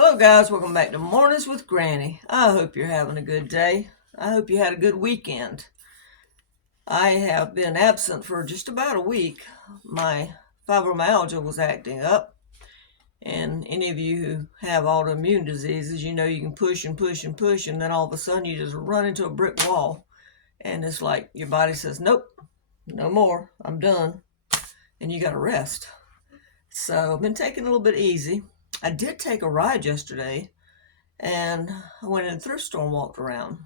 Hello guys, welcome back to Mornings with Granny. I hope you're having a good day. I hope you had a good weekend. I have been absent for just about a week. My fibromyalgia was acting up, and any of you who have autoimmune diseases, you know you can push and push and push, and then all of a sudden you just run into a brick wall, and it's like your body says, nope, no more, I'm done, and you gotta rest. So I've been taking a little bit easy. I did take a ride yesterday, and I went in the thrift store and walked around.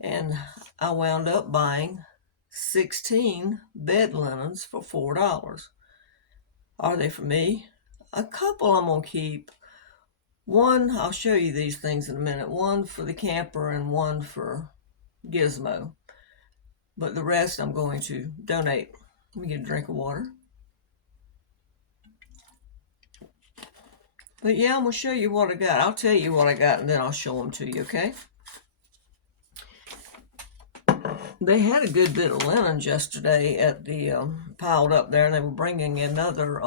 And I wound up buying 16 bed linens for $4. Are they for me? A couple I'm going to keep. One, I'll show you these things in a minute. One for the camper and one for Gizmo. But the rest I'm going to donate. Let me get a drink of water. But yeah, I'm going to show you what I got. I'll tell you what I got and then I'll show them to you, okay? They had a good bit of linens yesterday at the piled up there, and they were bringing another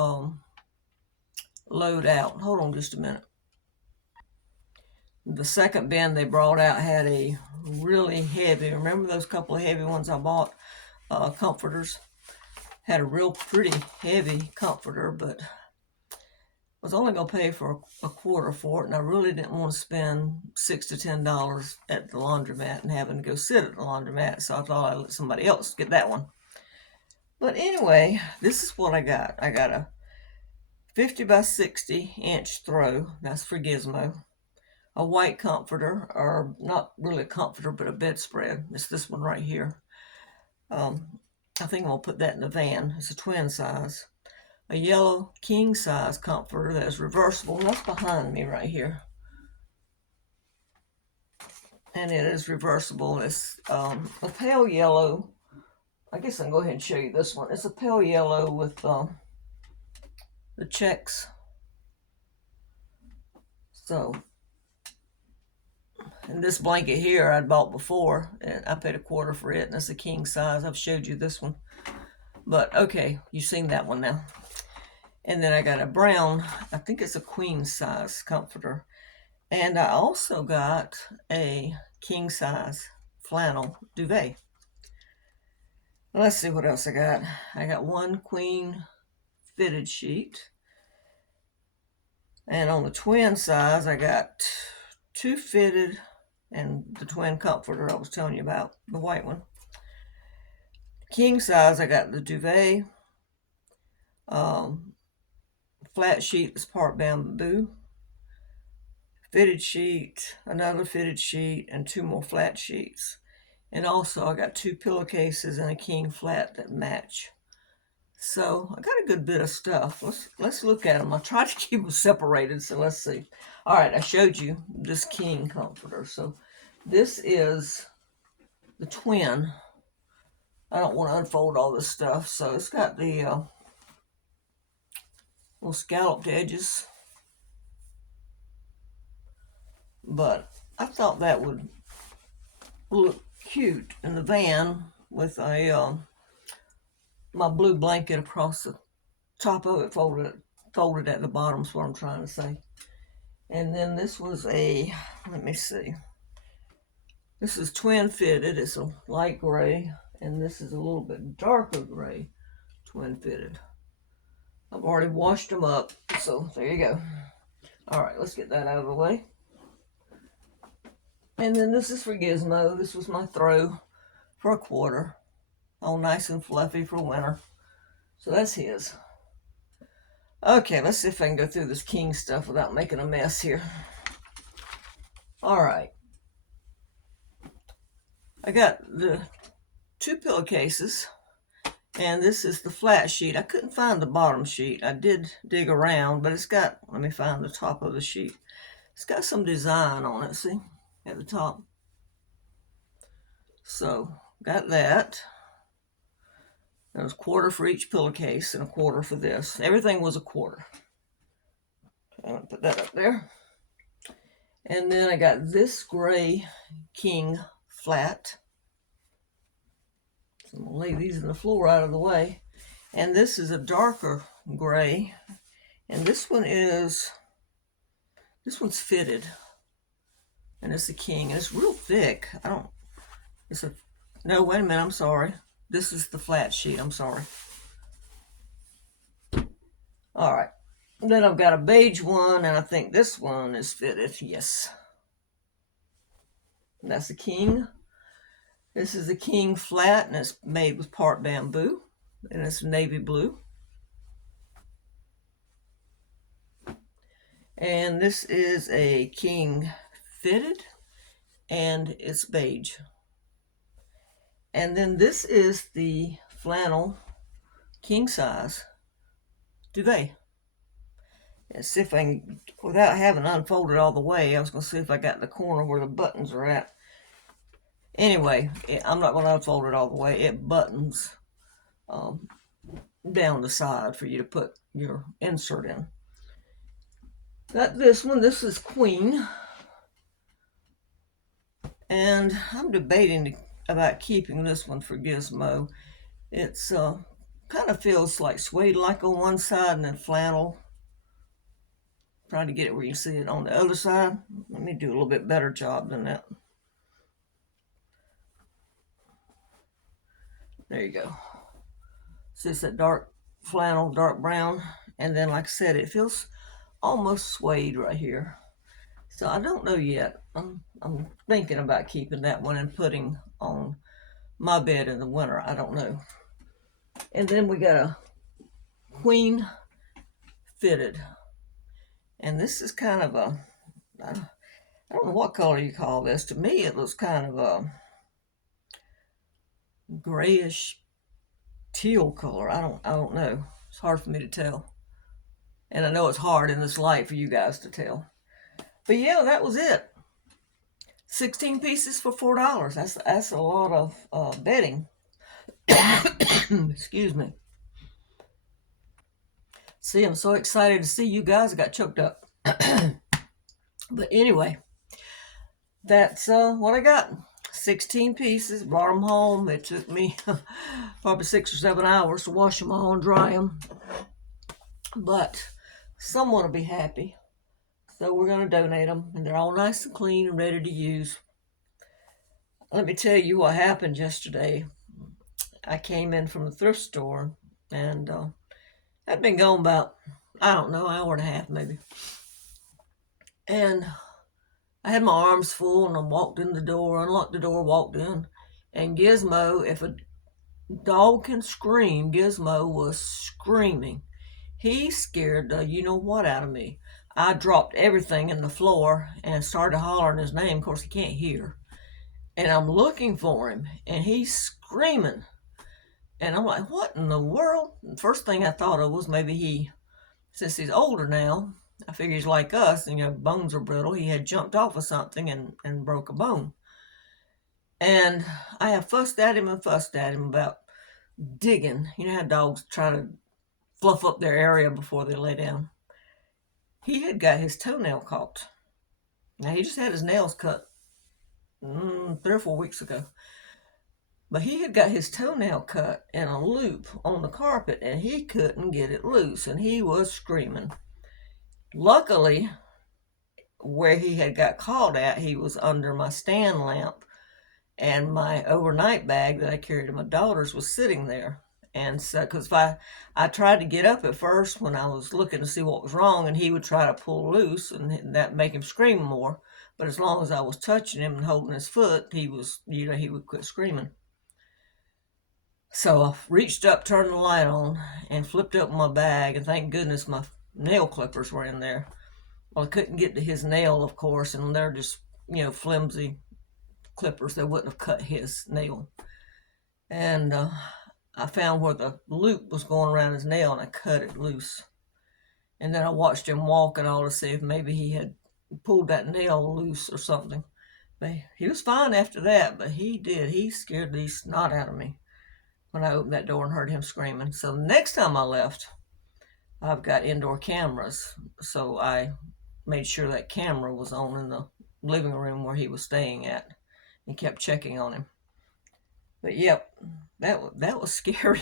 load out. Hold on just a minute. The second bin they brought out had a really heavy, remember those couple of heavy ones I bought, comforters? Had a real pretty heavy comforter, but was only going to pay for a quarter for it, and I really didn't want to spend $6 to $10 at the laundromat and having to go sit at the laundromat, so I thought I'd let somebody else get that one. But anyway, this is what I got. I got a 50 by 60 inch throw, that's for Gizmo. A white comforter, or not really a comforter, but a bedspread. It's this one right here. I think I'm going to put that in the van. It's a twin size. A yellow king size comforter that is reversible. That's behind me right here. And it is reversible. It's a pale yellow. I guess I can go ahead and show you this one. It's a pale yellow with the checks. So, and this blanket here I'd bought before, and I paid a quarter for it, and it's a king size. I've showed you this one. But okay, you've seen that one now. And then I got a brown, I think it's a queen size comforter. And I also got a king size flannel duvet. Let's see what else I got. I got one queen fitted sheet. And on the twin size, I got two fitted and the twin comforter I was telling you about, the white one. King size, I got the duvet, flat sheet that's part bamboo, fitted sheet, another fitted sheet, and two more flat sheets. And also I got two pillowcases and a king flat that match. So I got a good bit of stuff. Let's look at them. I tried to keep them separated, so let's see. All right, I showed you this king comforter. So this is the twin. I don't want to unfold all this stuff. So it's got the little scalloped edges. But I thought that would look cute in the van with a my blue blanket across the top of it, folded at the bottom is what I'm trying to say. And then this was a, let me see. This is twin fitted. It's a light gray, and this is a little bit darker gray, twin fitted. I've already washed them up, so there you go. All right, let's get that out of the way. And then this is for Gizmo. This was my throw for a quarter. All nice and fluffy for winter. So that's his. Okay, let's see if I can go through this king stuff without making a mess here. All right. I got the two pillowcases, and this is the flat sheet. I couldn't find the bottom sheet. I did dig around, but it's got, let me find the top of the sheet. It's got some design on it, see, at the top. So, got that. There was a quarter for each pillowcase and a quarter for this. Everything was a quarter. Okay, I'm gonna put that up there. And then I got this gray king flat. So I'm gonna lay these in the floor out of the way. And this is a darker gray. And this one is This one's fitted, and it's the king, and it's real thick. No, wait a minute, I'm sorry. This is the flat sheet, I'm sorry. All right. Then I've got a beige one, and I think this one is fitted, yes. And that's the king. This is the king flat, and it's made with part bamboo, and it's navy blue. And this is a king fitted, and it's beige. And then this is the flannel king size duvet. Let's see if I can, without having unfolded all the way, I was going to see if I got the corner where the buttons are at. Anyway, I'm not going to unfold it all the way. It buttons down the side for you to put your insert in. Got this one. This is queen. And I'm debating about keeping this one for Gizmo. It's kind of feels like suede-like on one side and then flannel. Trying to get it where you see it on the other side. Let me do a little bit better job than that. There you go. So it's that dark flannel, dark brown. And then, like I said, it feels almost suede right here. So I don't know yet. I'm thinking about keeping that one and putting on my bed in the winter. I don't know. And then we got a queen fitted. And this is kind of a, I don't know what color you call this. To me, it looks kind of a grayish teal color. I don't know. It's hard for me to tell. And I know it's hard in this light for you guys to tell. But yeah, that was it. 16 pieces for $4. That's a lot of bedding. Excuse me. See, I'm so excited to see you guys. I got choked up. But anyway, that's what I got. 16 pieces. Brought them home. It took me probably 6 or 7 hours to wash them all and dry them. But someone will be happy. So we're going to donate them. And they're all nice and clean and ready to use. Let me tell you what happened yesterday. I came in from the thrift store, and I'd been gone about, I don't know, an hour and a half maybe. And I had my arms full, and I walked in the door, unlocked the door, walked in. And Gizmo, if a dog can scream, Gizmo was screaming. He scared the you-know-what out of me. I dropped everything in the floor and started hollering his name. Of course, he can't hear. And I'm looking for him, and he's screaming. And I'm like, what in the world? The first thing I thought of was maybe since he's older now, I figure he's like us, and bones are brittle. He had jumped off of something and broke a bone. And I have fussed at him about digging. You know how dogs try to fluff up their area before they lay down. He had got his toenail caught. Now, he just had his nails cut 3 or 4 weeks ago. But he had got his toenail cut in a loop on the carpet, and he couldn't get it loose, and he was screaming. Luckily, where he had got caught at, he was under my stand lamp, and my overnight bag that I carried to my daughter's was sitting there. And so, because I tried to get up at first when I was looking to see what was wrong, and he would try to pull loose, and that make him scream more. But as long as I was touching him and holding his foot, he would quit screaming. So I reached up, turned the light on, and flipped open my bag, and thank goodness my nail clippers were in there. Well, I couldn't get to his nail, of course, and they're just, flimsy clippers. They wouldn't have cut his nail. And I found where the loop was going around his nail, and I cut it loose. And then I watched him walk and all to see if maybe he had pulled that nail loose or something. But he was fine after that, but he scared the snot out of me when I opened that door and heard him screaming. So the next time I left, I've got indoor cameras. So I made sure that camera was on in the living room where he was staying at and kept checking on him. But yep, that was scary.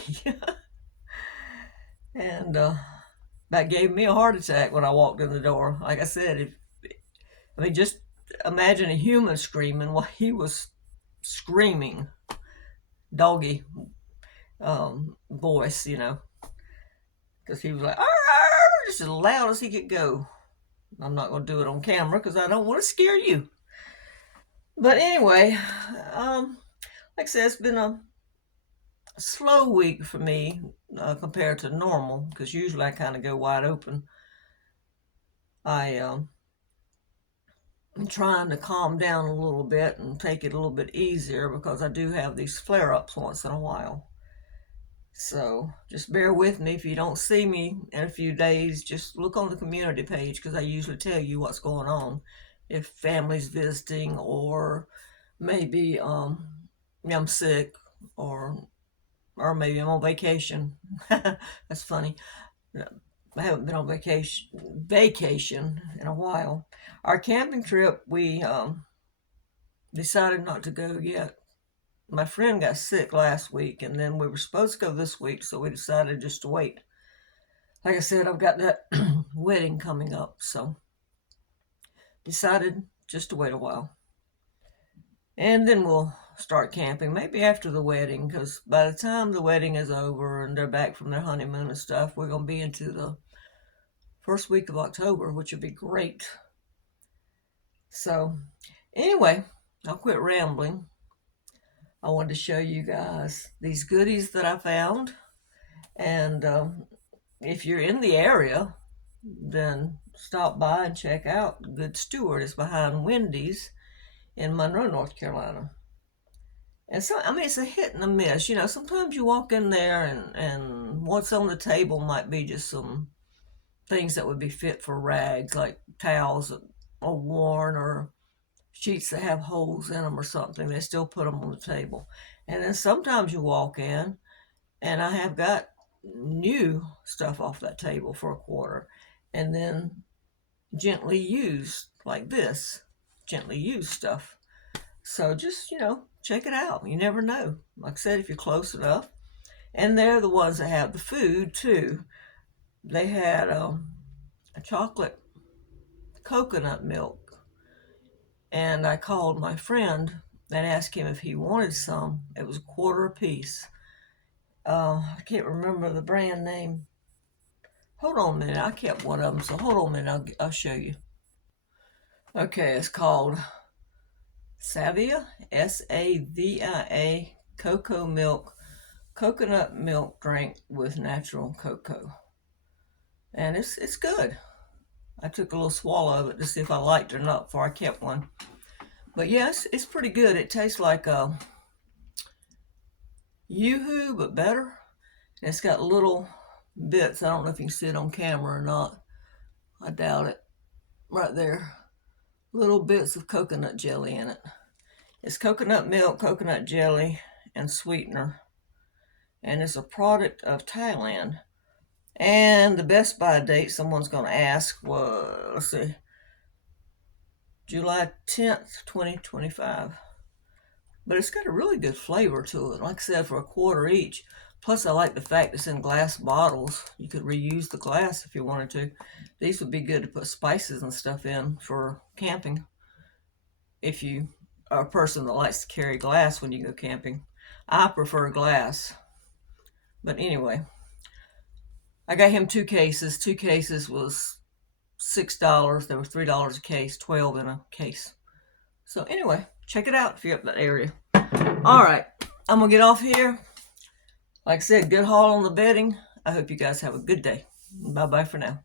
And that gave me a heart attack when I walked in the door. Like I said, I mean, just imagine a human screaming while he was screaming, doggy voice, because he was like, "Arr!" Just as loud as he could go. I'm not going to do it on camera because I don't want to scare you. But anyway, like I said, it's been a slow week for me compared to normal because usually I kind of go wide open. I'm trying to calm down a little bit and take it a little bit easier because I do have these flare ups once in a while. So just bear with me. If you don't see me in a few days, just look on the community page because I usually tell you what's going on. If family's visiting or maybe I'm sick or maybe I'm on vacation. That's funny. I haven't been on vacation in a while. Our camping trip, we decided not to go yet. My friend got sick last week, and then we were supposed to go this week, so we decided just to wait. Like I said, I've got that wedding coming up, so decided just to wait a while. And then we'll start camping, maybe after the wedding, because by the time the wedding is over and they're back from their honeymoon and stuff, we're going to be into the first week of October, which would be great. So, anyway, I'll quit rambling. I wanted to show you guys these goodies that I found. And if you're in the area, then stop by and check out Good Stewart. It's behind Wendy's in Monroe, North Carolina. And so, I mean, it's a hit and a miss. Sometimes you walk in there and what's on the table might be just some things that would be fit for rags, like towels that are worn or sheets that have holes in them or something. They still put them on the table. And then sometimes you walk in and I have got new stuff off that table for $1, and then gently used like this, gently used stuff. So just, check it out. You never know. Like I said, if you're close enough. And they're the ones that have the food too. They had a chocolate coconut milk. And I called my friend and asked him if he wanted some. It was $1 a piece. I can't remember the brand name. Hold on a minute. I kept one of them, so hold on a minute. I'll show you. Okay, it's called Savia, Savia, coconut milk drink with natural cocoa. And it's good. I took a little swallow of it to see if I liked it or not before I kept one. But yes, it's pretty good. It tastes like a Yoo-hoo, but better. And it's got little bits. I don't know if you can see it on camera or not. I doubt it. Right there. Little bits of coconut jelly in it. It's coconut milk, coconut jelly, and sweetener. And it's a product of Thailand. And the best by date someone's going to ask was, let's see, July 10th, 2025. But it's got a really good flavor to it. Like I said, for $1 each. Plus, I like the fact it's in glass bottles. You could reuse the glass if you wanted to. These would be good to put spices and stuff in for camping. If you are a person that likes to carry glass when you go camping. I prefer glass. But anyway, I got him 2 cases. 2 cases was $6. There were $3 a case, 12 in a case. So anyway, check it out if you're up that area. All right, I'm going to get off here. Like I said, good haul on the bedding. I hope you guys have a good day. Bye-bye for now.